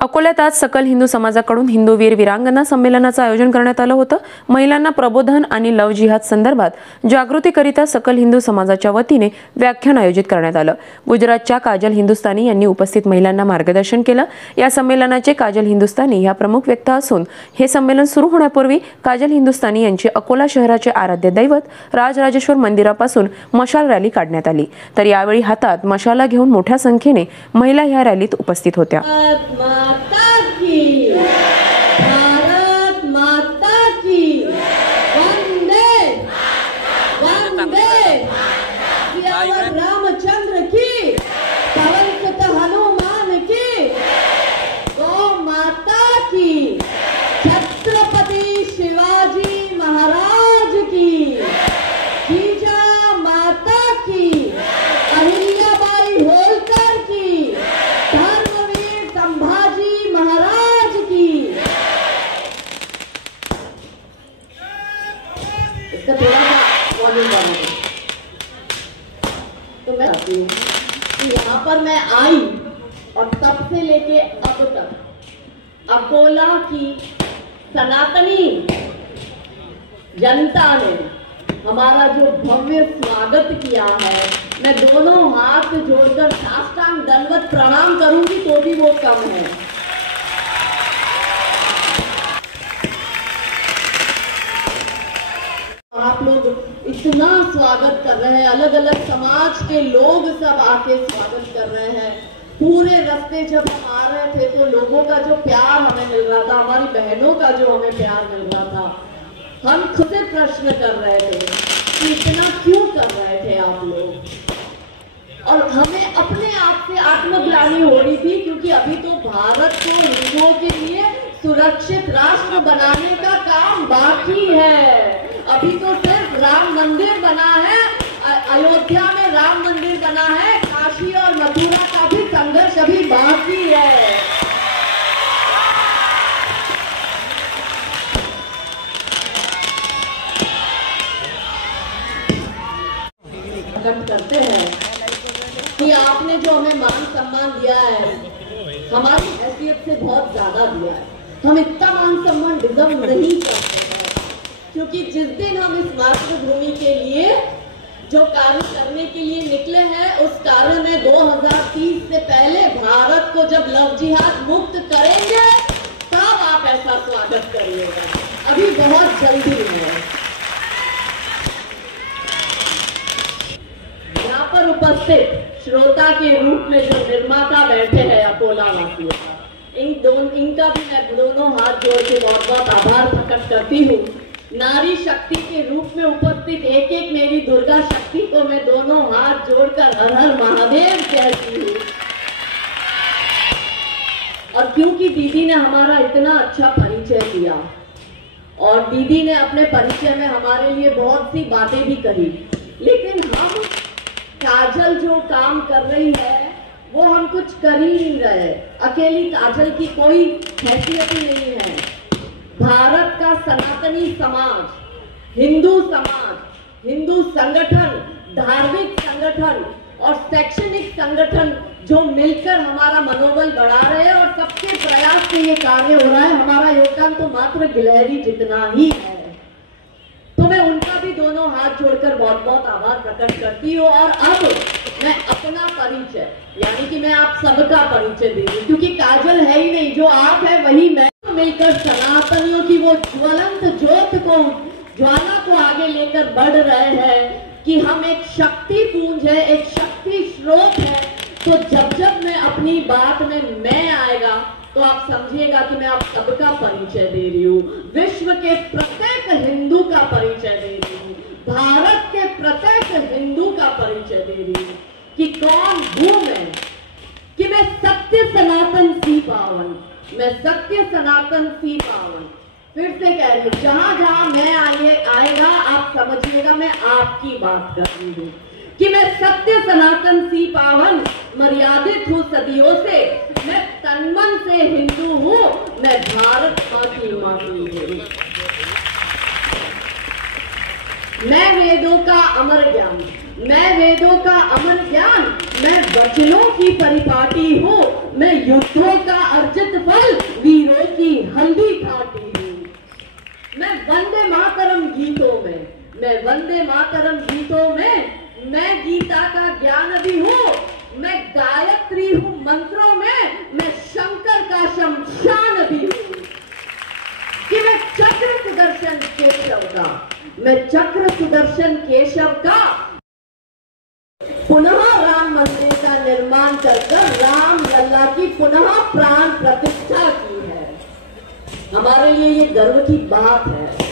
अकोल्यात आज सकल हिंदू समाजाकडून हिंदू वीर वीरांगना संमेलनाचं आयोजन करण्यात आलं होतं। महिलांना प्रबोधन आणि लव जिहाद संदर्भात जागृतीकरिता सकल हिंदू समाजाच्या वतीने व्याख्यान आयोजित करण्यात आलं। गुजरातच्या काजल हिंदुस्तानी यांनी उपस्थित महिलांना मार्गदर्शन केलं। या संमेलनाचे काजल हिंदुस्तानी ह्या प्रमुख व्यक्ती असून हे संमेलन सुरू होण्यापूर्वी काजल हिंदुस्तानी यांची अकोला शहराचे आराध्य दैवत राजराजेश्वर मंदिरापासून मशाल रॅली काढण्यात आली। तर यावेळी हातात मशाला घेऊन मोठ्या संख्येने महिला ह्या रॅलीत उपस्थित होत्या। भारत माता की वंदे वंदे रामचंद्र की पवन सुत हनुमान की गौ माता की छत्रपति शिवाजी महाराज की जीजा माता की अहिल्याबाई होलकर की धर्मवीर संभाजी महाराज की। इसका थोड़ा सा वॉल्यूम बढ़ा तो मैं चाहती हूँ कि यहाँ पर मैं आई और तब से लेके अब तक अकोला की सनातनी जनता ने हमारा जो भव्य स्वागत किया है, मैं दोनों हाथ जोड़कर साष्टांग दंडवत प्रणाम करूंगी तो भी वो कम है। आप लोग इतना स्वागत कर रहे हैं, अलग अलग समाज के लोग सब आके स्वागत कर रहे हैं। पूरे रास्ते जब हम आ रहे थे तो लोगों का जो प्यार हमें मिल रहा था, हमारी बहनों का जो हमें प्यार मिल रहा था, हम खुद से प्रश्न कर रहे थे कि इतना क्यों कर रहे थे आप लोग। और हमें अपने आप से आत्मग्लानि हो रही थी, क्योंकि अभी तो भारत को हिंदुओं के लिए सुरक्षित राष्ट्र बनाने का काम बाकी है। अभी तो सिर्फ राम मंदिर बना है, अयोध्या में राम मंदिर बना है, काशी और मथुरा का भी संघर्ष अभी बाकी है। करते हैं कि आपने जो हमें मान सम्मान दिया है, हमारी हैसियत से बहुत ज्यादा दिया है। हम इतना मान सम्मान डिजर्व नहीं करते हैं, क्योंकि जिस दिन हम इस मातृभूमि के लिए जो कार्य करने के लिए निकले हैं, उस कार्य में 2030 से पहले भारत को जब लव जिहाद मुक्त करेंगे तब आप ऐसा स्वागत करिएगा। अभी बहुत जल्दी है। पर उपस्थित श्रोता के रूप में जो निर्माता बैठे हैं अकोला वासियों का, इनका भी मैं दोनों हाथ जोड़ के बहुत बहुत आभार प्रकट करती हूँ। नारी शक्ति के रूप में उपस्थित एक एक मेरी दुर्गा शक्ति को मैं दोनों हाथ जोड़कर हर हर महादेव कहती हूँ। और क्योंकि दीदी ने हमारा इतना अच्छा परिचय दिया और दीदी ने अपने परिचय में हमारे लिए बहुत सी बातें भी कही, लेकिन हम काजल जो काम कर रही है वो हम कुछ कर ही नहीं रहे। अकेली काजल की कोई हैसियत ही नहीं है। भारत का सनातनी समाज, हिंदू संगठन, धार्मिक संगठन और शैक्षणिक संगठन जो मिलकर हमारा मनोबल बढ़ा रहे हैं और सबके प्रयास से ये कार्य हो रहा है। हमारा योगदान तो मात्र गिलहरी जितना ही है। तो मैं उनका भी दोनों हाथ जोड़कर बहुत बहुत आभार प्रकट करती हूँ। और अब मैं अपना परिचय, यानी कि मैं आप सबका परिचय दे रही हूँ, क्योंकि काजल है ही नहीं, जो आप है वही मैं। मिलकर सनातनियों की वो ज्वलंत ज्वाला को आगे लेकर बढ़ रहे हैं कि हम एक शक्ति पुंज है, एक शक्ति स्रोत है। तो जब जब मैं अपनी बात में मैं आएगा तो आप समझिएगा कि मैं आप सबका परिचय दे रही हूँ। विश्व के प्रत्येक हिंदू का परिचय दे रही हूँ, भारत के प्रत्येक हिंदू का परिचय दे रही हूँ कि कौन हूँ मैं, कि मैं सत्य सनातन सी पावन, मैं सत्य सनातन सी पावन। फिर से कह रही हूँ, जहां जहां मैं आएगा आप समझिएगा मैं आपकी बात कर रही हूँ कि मैं सत्य सनातन सी पावन, मर्यादित हूँ सदियों से, मैं तनमन से हिंदू हूँ, मैं भारत माँ की हूँ। मैं वेदों का अमर ज्ञान, मैं वेदों का अमर ज्ञान, मैं वचनों की परिपाटी हूँ, मैं युद्धों का अर्जित फल वंदे मातरम गीतों में मैं गीता का ज्ञान भी हूँ, मैं गायत्री हूँ मंत्रों में, मैं शंकर का शमशान भी हूँ कि मैं चक्र सुदर्शन केशव का, मैं चक्र सुदर्शन केशव का पुनः राम मंदिर का निर्माण कर राम लल्ला की पुनः प्राण प्रतिष्ठा की है। हमारे लिए ये गर्व की बात है।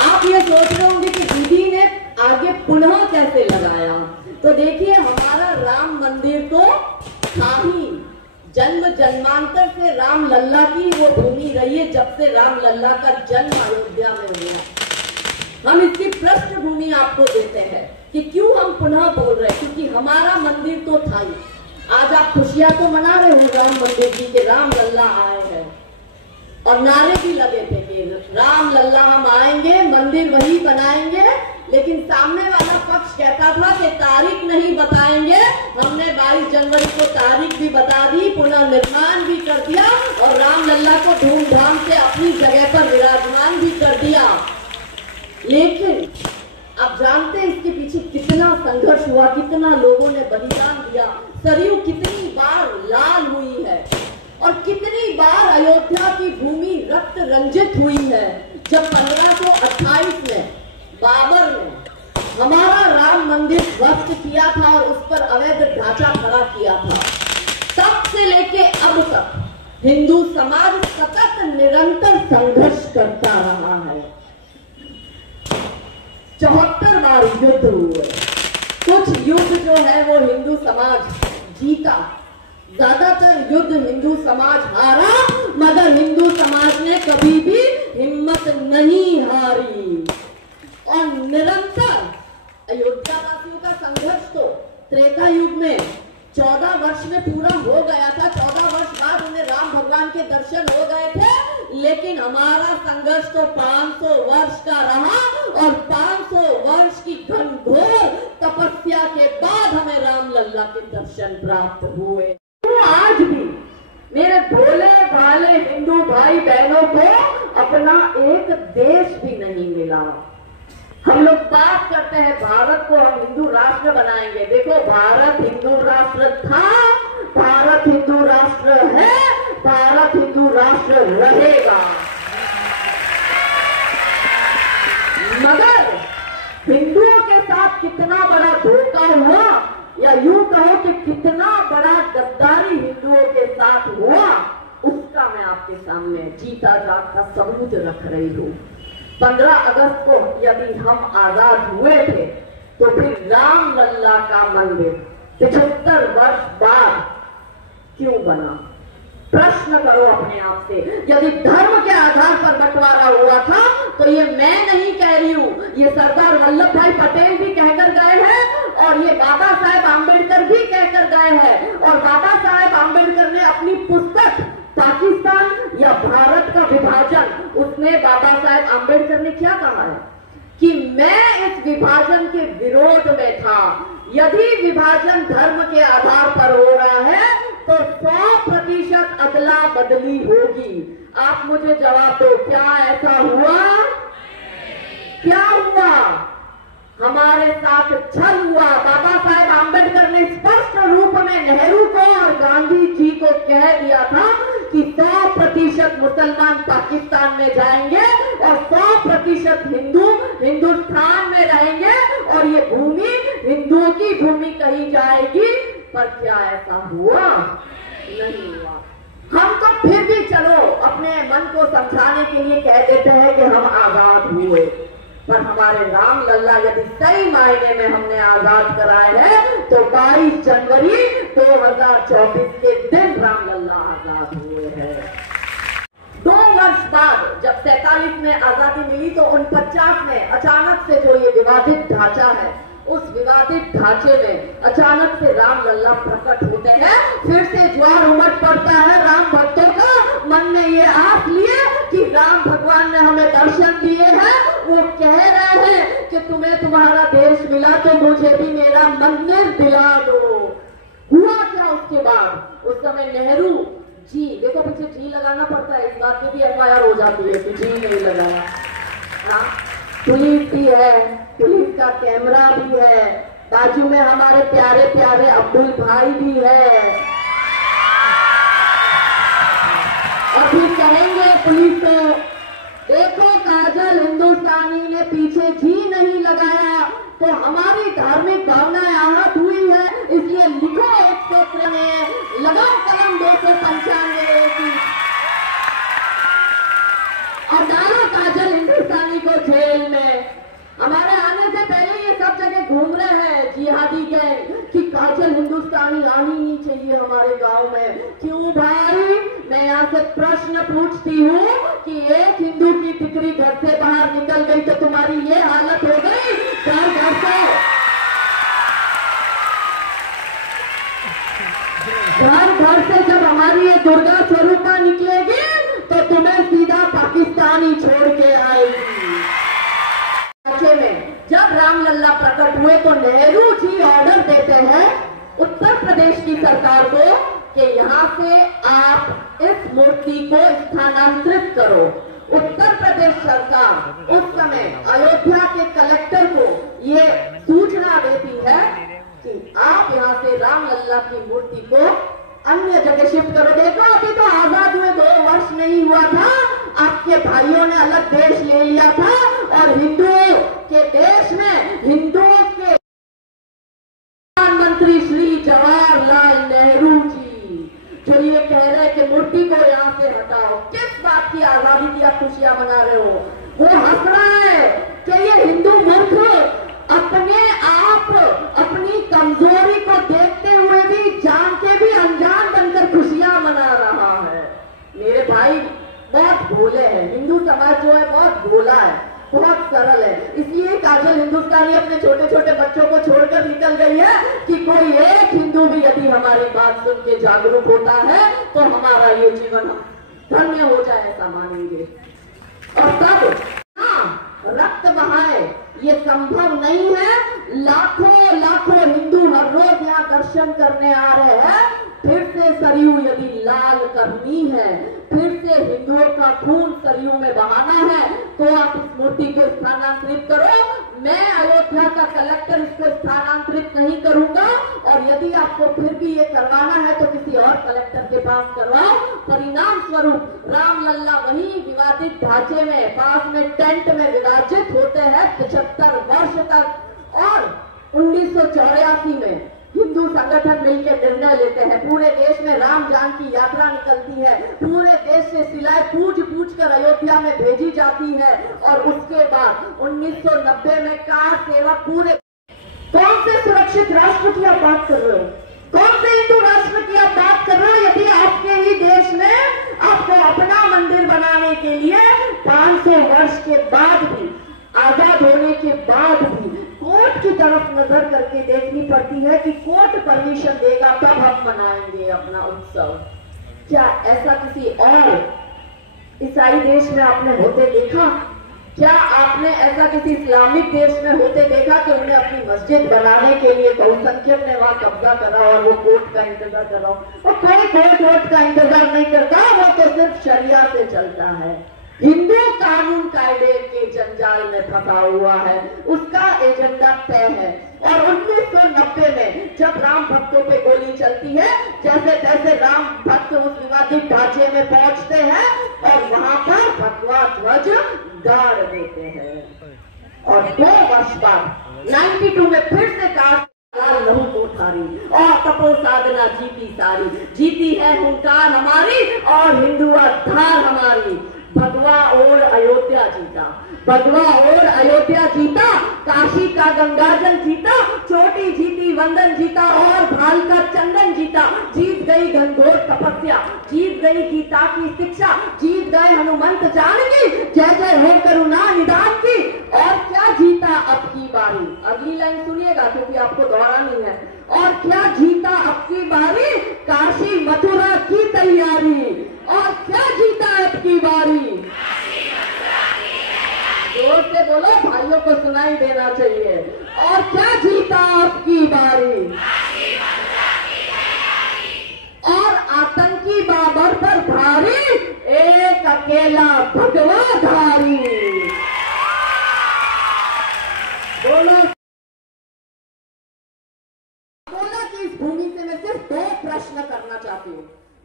आप ये सोच रहे होंगे कि दीदी ने आगे पुनः कैसे लगाया, तो देखिए हमारा राम मंदिर तो था ही, जन्म जन्मांतर से राम लल्ला की वो भूमि रही है। जब से राम लल्ला का जन्म अयोध्या में हुआ, हम इसकी पृष्ठभूमि आपको देते हैं कि क्यों हम पुनः बोल रहे हैं, क्योंकि हमारा मंदिर तो था ही। आज आप खुशियां तो मना रहे हो राम मंदिर की कि राम लल्ला आए हैं, और नारे भी लगे थे कि राम लल्ला हम आएंगे, मंदिर वही बनाएंगे, लेकिन सामने वाला पक्ष कहता था कि तारीख नहीं बताएंगे। हमने 22 जनवरी को तारीख भी बता दी, पुनर्निर्माण भी कर दिया और राम लल्ला को धूमधाम से अपनी जगह पर विराजमान भी कर दिया। लेकिन आप जानते हैं इसके पीछे कितना संघर्ष हुआ, कितना लोगों ने बलिदान दिया, सरयू कितनी बार लाल हुई है और कितनी बार अयोध्या की भूमि रक्त रंजित हुई है। जब 1528 में बाबर ने हमारा राम मंदिर ध्वस्त किया था और उस पर अवैध ढांचा खड़ा किया था, तब से लेके अब तक हिंदू समाज सतत निरंतर संघर्ष करता रहा है। 74 बार युद्ध हुए, कुछ युद्ध जो है वो हिंदू समाज जीता, ज्यादातर युद्ध हिंदू समाज हारा, मगर हिंदू समाज ने कभी भी हिम्मत नहीं हारी और निरंतर अयोध्या वासियों का संघर्ष तो त्रेता युग में 14 वर्ष में पूरा हो गया था। 14 वर्ष बाद उन्हें राम भगवान के दर्शन हो गए थे, लेकिन हमारा संघर्ष तो 500 वर्ष का रहा और 500 वर्ष की घनघोर तपस्या के बाद हमें राम लल्ला के दर्शन प्राप्त हुए। तो आज भी मेरे भोले भाले हिंदू भाई बहनों को अपना एक देश भी नहीं मिला। हम लोग बात करते हैं भारत को हम हिंदू राष्ट्र बनाएंगे। देखो, भारत हिंदू राष्ट्र था, भारत हिंदू राष्ट्र है, भारत हिंदू राष्ट्र रहेगा। मगर हिंदुओं के साथ कितना बड़ा धोखा हुआ, या यूं कहो कि कितना बड़ा गद्दारी हिंदुओं के साथ हुआ, उसका मैं आपके सामने जीता जागता सबूत रख रही हूं। 15 अगस्त को यदि हम आजाद हुए थे, तो फिर राम लल्ला का मंदिर 75 वर्ष बाद क्यों बना? प्रश्न करो अपने आप से। यदि धर्म के आधार पर बंटवारा हुआ था, तो ये मैं नहीं कह रही हूं, ये सरदार वल्लभ भाई पटेल भी कहकर गए हैं और ये बाबा साहेब आम्बेडकर भी कहकर गए हैं। और बाबा साहेब आम्बेडकर ने अपनी पुस्तक पाकिस्तान या भारत का विभाजन, उसमें बाबा साहेब आम्बेडकर ने क्या कहा है कि मैं इस विभाजन के विरोध में था। यदि विभाजन धर्म के आधार पर हो रहा है तो 100% अदला बदली होगी। आप मुझे जवाब दो, क्या ऐसा हुआ? क्या हुआ? हमारे साथ छल हुआ। बाबा साहेब आम्बेडकर ने स्पष्ट रूप में नेहरू को और गांधी जी को कह दिया था कि 100% मुसलमान पाकिस्तान में जाएंगे और 100% हिंदू हिंदुस्तान में रहेंगे और ये भूमि हिंदुओं की भूमि कही जाएगी। पर क्या ऐसा हुआ? नहीं हुआ। हम तो फिर भी चलो अपने मन को समझाने के लिए कह देते हैं कि हम आजाद हुए, पर हमारे राम लल्ला यदि सही मायने में हमने आजाद कराए हैं तो 22 जनवरी 2024 के दिन राम लल्ला आजाद हुए हैं। 2 वर्ष बाद जब 47 में आजादी मिली तो 49 में अचानक से जो ये विवादित ढांचा है, उस विवादित ढांचे में अचानक से राम लल्ला प्रकट होते हैं। फिर से ज्वार उमट पड़ता है राम भक्तों का। मन में ये आस लिए कि राम भगवान ने हमें दर्शन दिए हैं, वो कह रहे हैं कि तुम्हें तुम्हारा देश मिला तो मुझे भी मेरा मंदिर दिला दो। हुआ क्या उसके बाद? उस समय नेहरू जी, देखो पीछे जी लगाना पड़ता है, इस बात की भी FIR हो जाती है कि जी नहीं लगाया। पुलिस भी है, पुलिस का कैमरा भी है, बाजू में हमारे प्यारे प्यारे अब्दुल भाई भी है। अभी कहेंगे पुलिस को, देखो काजल हिंदुस्तानी ने पीछे जी नहीं लगाया तो हमारी धार्मिक भावनाएं आहत हुई है, इसलिए लिखो 103 में, लगाओ कलम 295 की और डालो काजल हिंदुस्तानी को जेल में। हमारे आने से पहले ये सब जगह घूम रहे हैं जिहादी गैंग कि काजल हिंदुस्तानी आनी नहीं चाहिए हमारे गांव में। क्यों भाई? मैं यहाँ से प्रश्न पूछती हूँ कि एक हिंदू की दिकरी घर से बाहर निकल गई तो तुम्हारी ये हालत हो गई घर से घर से जब हमारी ये दुर्गा स्वरूपा निकलेगी तो तुम्हें सीधा पाकिस्तानी छोड़ के आएगी। में जब रामलला प्रकट हुए तो नेहरू जी ऑर्डर देते हैं उत्तर प्रदेश की सरकार को कि यहाँ से आप इस मूर्ति को स्थानांतरित करो। उत्तर प्रदेश सरकार उस समय अयोध्या के कलेक्टर को ये सूचना देती है कि आप यहाँ से रामलला की मूर्ति को अन्य जगह शिफ्ट करो। देखो अभी तो आजाद हुए 2 वर्ष नहीं हुआ था, आपके भाइयों ने अलग देश ले लिया था और हिंदुओं के देश में हिंदुओं के प्रधानमंत्री श्री जवाहरलाल नेहरू जी जो ये कह रहे हैं कि मूर्ति को यहाँ से हटाओ, किस बात की आजादी की आप खुशियां मना रहे हो? वो हंस रहा है कि ये हिंदू मूर्ख अपने आप अपनी कमजोरी को देखते हुए भी जान के भी अनजान बनकर खुशियां मना रहा है। मेरे भाई बहुत भोले हैं, हिंदू समाज जो है बहुत भोला है, बहुत सरल है, इसलिए काजल हिंदुस्तानी अपने छोटे छोटे बच्चों को छोड़कर निकल गई है कि कोई एक हिंदू भी यदि हमारी बात सुन के जागरूक होता है तो हमारा ये जीवन धन्य हो जाए, ऐसा मानेंगे। और तब रक्त बहाए ये संभव नहीं है। लाखों लाखों हिंदू हर रोज यहाँ दर्शन करने आ रहे हैं। फिर से सरयू यदि लाल करनी है, फिर से हिंदुओं का खून सरयू में बहाना है तो आप इस मूर्ति को स्थानांतरित करो। मैं अयोध्या का कलेक्टर इसको स्थानांतरित नहीं करूंगा और यदि आपको फिर भी ये करवाना है तो किसी और कलेक्टर के पास करवाओ। परिणाम स्वरूप रामलला वही विवादित ढांचे में पास में टेंट में विराजित होते हैं 75 वर्ष तक। और 1984 में हिंदू संगठन मिलकर निर्णय लेते हैं, पूरे देश में राम जान की यात्रा निकलती है, पूरे देश से सिलाए पूछ कर अयोध्या में भेजी जाती है और उसके बाद 1990 में कार सेवा पूरे। कौन से सुरक्षित राष्ट्र की आप बात कर रहे हो? कौन से हिंदू राष्ट्र की आप बात कर रहे हो यदि आपके ही देश में आपको अपना मंदिर बनाने के लिए 500 वर्ष के बाद भी, आजाद होने के बाद भी कोर्ट की तरफ नजर करके देखनी पड़ती है कि कोर्ट परमिशन देगा तब हम मनाएंगे अपना उत्सव। क्या ऐसा किसी और ईसाई देश में आपने होते देखा? क्या आपने ऐसा किसी इस्लामिक देश में होते देखा कि उन्हें अपनी मस्जिद बनाने के लिए बहुसंख्यक ने वहां कब्जा करा और वो कोर्ट का इंतजार कर रहा हो? और कोई कोर्ट का इंतजार नहीं करता, वो तो सिर्फ शरिया से चलता है। हिंदू कानून कायदे के जंजाल में फंसा हुआ है, उसका एजेंडा तय है। और 1990 में जब राम भक्तों पे गोली चलती है, जैसे तैसे राम भक्त उस विवादित ढांचे में पहुंचते हैं और वहां पर भगवा ध्वज गाड़ देते हैं। और 2 वर्ष बाद 92 में फिर से कार लहू को थारी और तपो साधना जीती सारी, जीती है हुंकार हमारी और हिंदू धार हमारी। भगवा और अयोध्या जीता, भगवा और अयोध्या जीता, काशी का गंगाजल जीता, चोटी जीती, वंदन जीता और भाल का चंदन जीता। जीत गई घनघोर तपस्या, जीत गई गीता की शिक्षा, जीत गए हनुमंत जानकी, जय जय हो करुणा निदान की। और क्या जीता अब की बारी? अगली लाइन सुनिएगा क्योंकि आपको दोहरानी है। और क्या जीता अब की बारी? काशी मथुरा की तैयारी। और क्या जीता अब की बारी? जोर से बोलो, भाइयों को सुनाई देना चाहिए। और क्या जीता अब की बारी? और आतंकी बाबर पर भारी एक अकेला भगवा धारी। बोलो।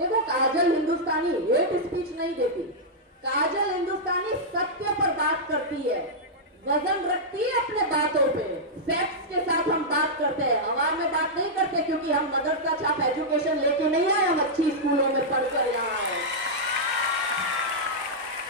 देखो, काजल हिंदुस्तानी हेट स्पीच नहीं देती, काजल हिंदुस्तानी सत्य पर बात करती है, वजन रखती है अपने बातों पे। फैक्ट्स के साथ हम बात करते हैं, हवा में बात नहीं करते, क्योंकि हम मदरसा छाप एजुकेशन लेके नहीं आए, हम अच्छी स्कूलों में पढ़कर यहाँ आए।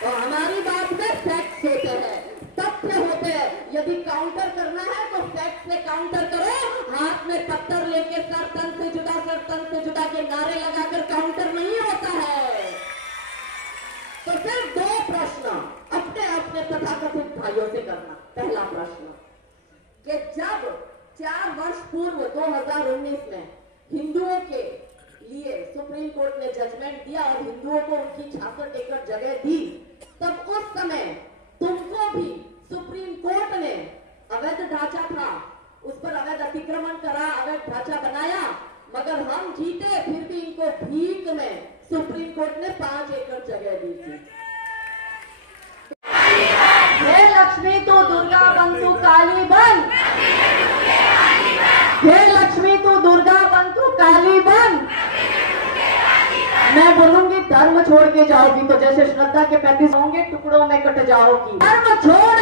तो हमारी बात में फैक्ट्स होते हैं, तथ्य होते हैं। यदि काउंटर करना है तो फैक्ट से काउंटर करो, हाथ में पत्थर लेके सर तन से जुदा के नारे लगाकर काउंटर नहीं होता है। तो सिर्फ दो प्रश्न अपने अपने तथाकथित भाइयों से करना। पहला प्रश्न कि जब 4 वर्ष पूर्व 2019 में हिंदुओं के लिए सुप्रीम कोर्ट ने जजमेंट दिया और हिंदुओं को उनकी 66 एकड़ जगह दी, तब उस समय तुमको भी सुप्रीम कोर्ट ने अवैध ढांचा था, उस पर अवैध अतिक्रमण करा, अवैध ढांचा बनाया, मगर हम जीते, फिर भी इनको भीख में सुप्रीम कोर्ट ने 5 एकड़ जगह दी थी। हे लक्ष्मी तू दुर्गा बन तू काली बन, हे लक्ष्मी तू दुर्गा बन तू काली बन। मैं बोलूंगी धर्म छोड़ के जाओगी तो जैसे श्रद्धा के 35 होंगे टुकड़ों में कट जाओगी। धर्म छोड़